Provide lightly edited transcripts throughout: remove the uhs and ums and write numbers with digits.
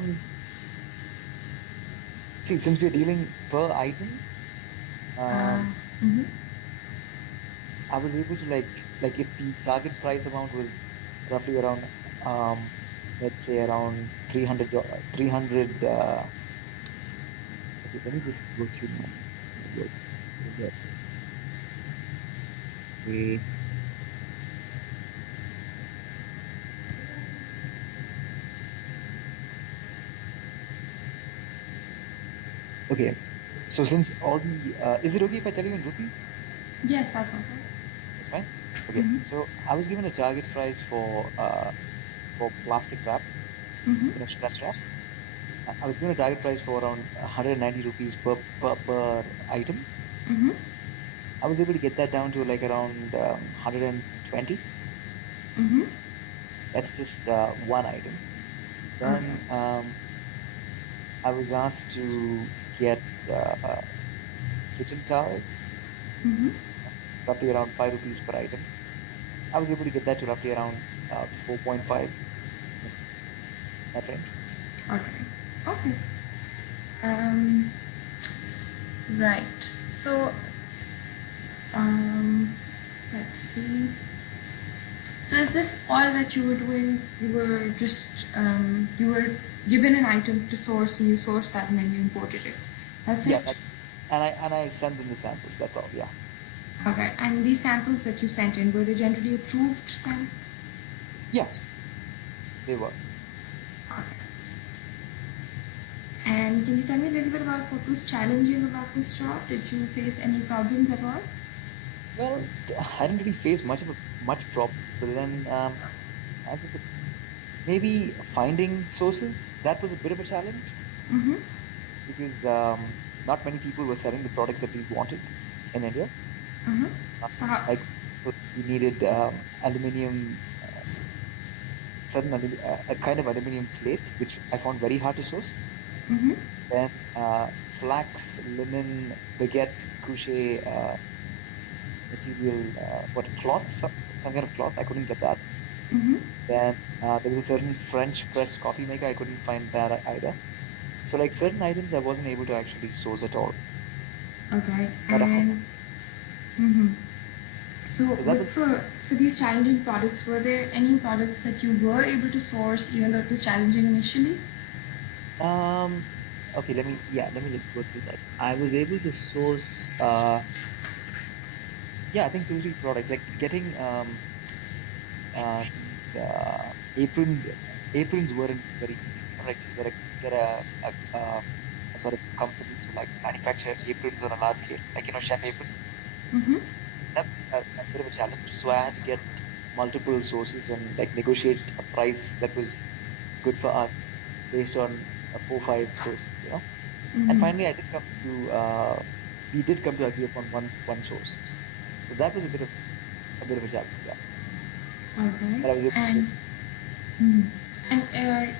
around. See, since we're dealing per item, Uh, um, mhm. I was able to like if the target price amount was roughly around um let's say around 300 300 okay, let me just go through my work. Okay. Okay. So since all the is it okay if I tell you in rupees? Yes, that's okay. That's fine. Okay. Mm-hmm. So I was given a target price for plastic wrap, Mm-hmm. stretch wrap. I was given a target price for around 190 rupees per item. Mm-hmm. I was able to get that down to like around 120. Mm-hmm. That's just one item. Okay. Then I was asked to get kitchen towels, Mm-hmm. roughly around 5 rupees per item. I was able to get that to roughly around 4.5, that range. Okay. Okay. Um, right. So, um, let's see. So, is this all that you were doing? You were given an item to source and you sourced that and then you imported it. That's Yeah, it? and I sent them the samples. That's all. Yeah, Okay. And these samples that you sent in, were they generally approved then? yeah, they were. Okay. And can you tell me a little bit about what was challenging about this job? Did you face any problems at all? Well, I didn't really face much problem, but then as a bit, maybe finding sources that was a bit of a challenge Mm-hmm. because not many people were selling the products that we wanted in India. Mm-hmm. Uh, So how? like we needed aluminium, certain a kind of aluminium plate, which I found very hard to source. Mm-hmm. Then flax, linen, baguette, couche material, what cloth, some kind of cloth. I couldn't get that. Mm-hmm. Then there was a certain French press coffee maker. I couldn't find that either. So like certain items I wasn't able to actually source at all. Okay. But And mm-hmm. So so that was for these challenging products, were there any products that you were able to source even though it was challenging initially? um okay. Let me go through that. I was able to source yeah, I think two three products like getting these aprons weren't very easy, like to a sort of company to like manufacture aprons on a large scale, like chef aprons. Mm-hmm. That was a bit of a challenge, so I had to get multiple sources and like negotiate a price that was good for us based on four five sources. And Mm-hmm. finally I did come to we did come to agree upon one source, so that was a bit of a challenge, yeah, Okay. but I was able to And source. mm-hmm. And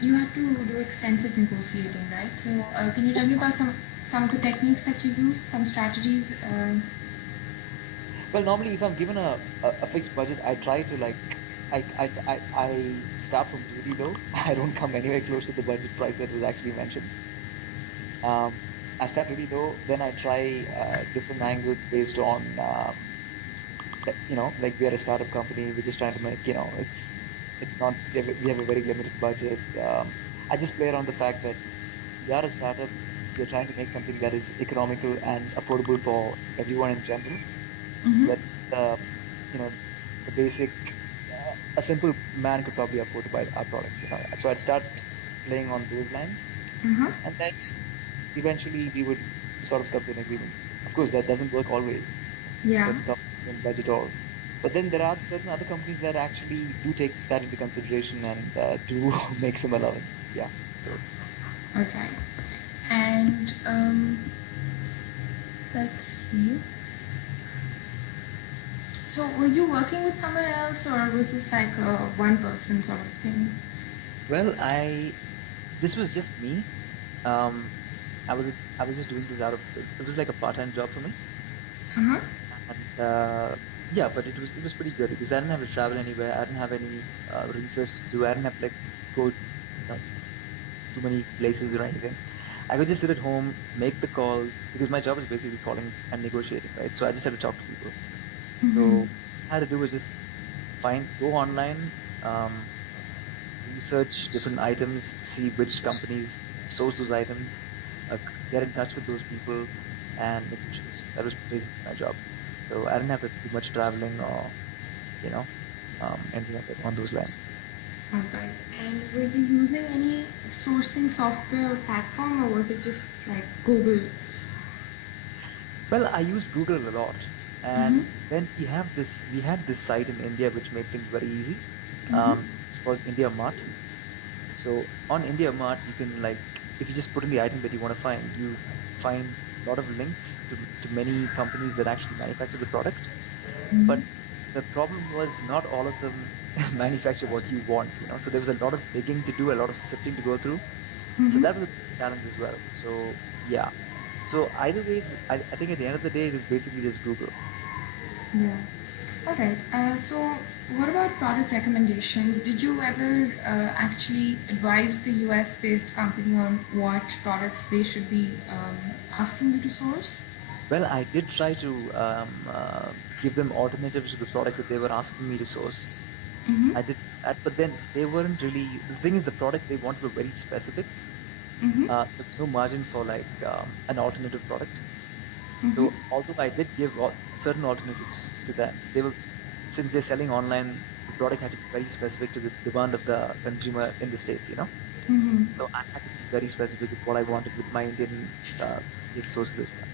you had to do extensive negotiating, right? So can you tell me about some of the techniques that you use, some strategies? Well, normally, if I'm given a fixed budget, I try to like I start from really low. I don't come anywhere close to the budget price that was actually mentioned. Um, I start really low, then I try different angles based on like we are a startup company. We're just trying to make it's not we have a very limited budget. I just play around the fact that we are a startup. We are trying to make something that is economical and affordable for everyone in general. Mm-hmm. That you know the basic a simple man could probably afford to buy our products. So I'd start playing on those lines, Uh-huh. and then eventually we would sort of come to an agreement. Of course, that doesn't work always. Yeah. Certain companies don't budget all, but then there are certain other companies that actually do take that into consideration and do make some allowances. Yeah. So Okay. And let's see. So were you working with someone else, or was this like a one person sort of thing? well, I this was just me. Um, I was just doing this out of it was like a part-time job for me. Uh-huh. And yeah, but it was pretty good because I didn't have to travel anywhere. I didn't have any research to do. I didn't have to like go. You know, too many places or anything. I could just sit at home, make the calls because my job is basically calling and negotiating, right? So I just had to talk to people. Mm-hmm. So I had to do was just go online, research different items, see which companies source those items, get in touch with those people, and negotiate. That was basically my job. So I didn't have to do much traveling or you know anything like that on those lines. All right. And were you using any sourcing software or platform, or was it just like Google? Well, I used Google a lot, Mm-hmm. and then we had this site in India which made things very easy. Mm-hmm. It's called India Mart. So on India Mart, you can like if you just put in the item that you want to find, you find a lot of links to many companies that actually manufacture the product. But the problem was not all of them manufacture what you want, you know. So there was a lot of digging to do, a lot of sifting to go through. So Mm-hmm. that was a challenge as well. So yeah. So either ways, I think at the end of the day, it is basically just Google. Yeah. All right. So, what about product recommendations? Did you ever actually advise the US-based company on what products they should be asking you to source? Well, I did try to give them alternatives to the products that they were asking me to source. Mm-hmm. I did that, but then they weren't really. The thing is, the products they wanted were very specific. Mm-hmm. There was no margin for like an alternative product. Mm-hmm. So although I did give certain alternatives to them, they were since they're selling online, the product had to be very specific to the demand of the consumer in the States, you know. Mm-hmm. So I had to be very specific with what I wanted with my Indian sources as well.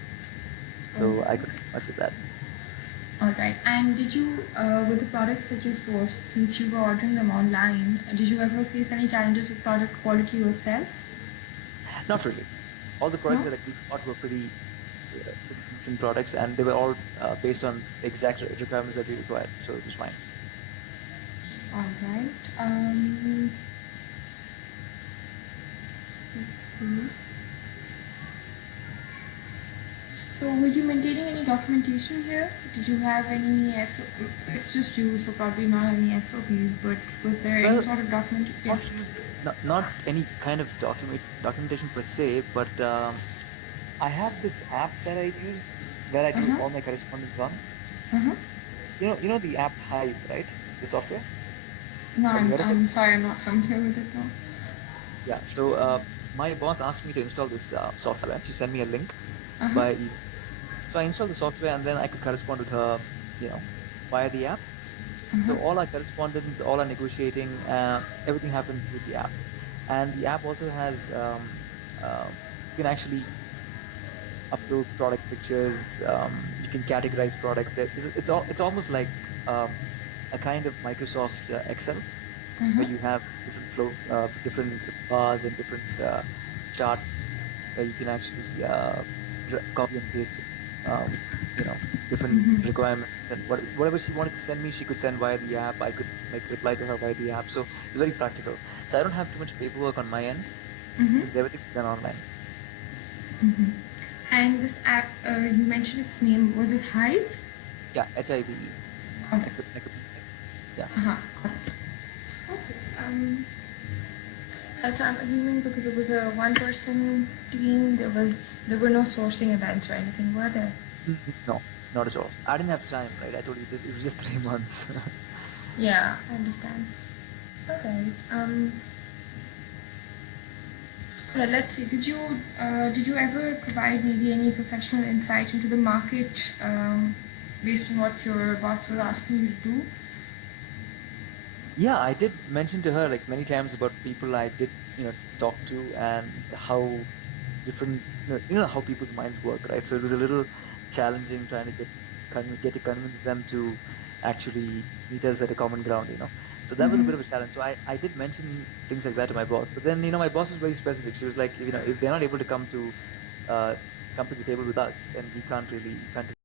So I couldn't do much with that. All right. And did you, with the products that you sourced, since you were ordering them online, did you ever face any challenges with product quality yourself? Not really. All the products No? that we got were pretty decent products, and they were all based on exact requirements that we required. So it was fine. All right. Let's see. So, were you maintaining any documentation here? Did you have any It's just you, so probably not any SOPs, but was there any Well, sort of document? Yeah. not not any kind of documentation per se, but I have this app that I use where I Uh do huh. all my correspondence on. Uh huh. You know the app Hive, right? The software. No, Have you heard of it? I'm sorry, I'm not familiar with it though. Yeah. So my boss asked me to install this software. She sent me a link Uh huh. by email. So I installed the software, and then I could correspond with her, you know, via the app. Uh huh. So all our correspondence, all our negotiating, everything happened through the app. And the app also has you can actually upload product pictures. You can categorize products. It's almost like a kind of Microsoft Excel Uh where huh. you have different bars and different charts where you can actually copy and paste, um, you know, different Mm-hmm. requirements and whatever she wanted to send me, she could send via the app. I could like reply to her via the app. So it's very practical. So I don't have too much paperwork on my end Mm-hmm. since everything's done online. Mm-hmm. And this app, you mentioned its name. Was it Hive? Yeah, HIVE, Got it. like a beehive. Yeah. Uh huh. Got it. Okay. So I'm assuming because it was a one-person team, there were no sourcing events or anything, were there? No, not at all. I didn't have time, right? I told you just it was just 3 months. Yeah, I understand. Okay. Well, let's see. Did you ever provide maybe any professional insight into the market based on what your boss was asking you to do? Yeah, I did mention to her like many times about people I did, talk to and how different, how people's minds work, right? So it was a little challenging trying to get to convince them to actually meet us at a common ground, you know. So that was a Mm-hmm. bit of a challenge. So I did mention things like that to my boss, but then, my boss was very specific. She was like, if they're not able to come to the table with us, then we can't really continue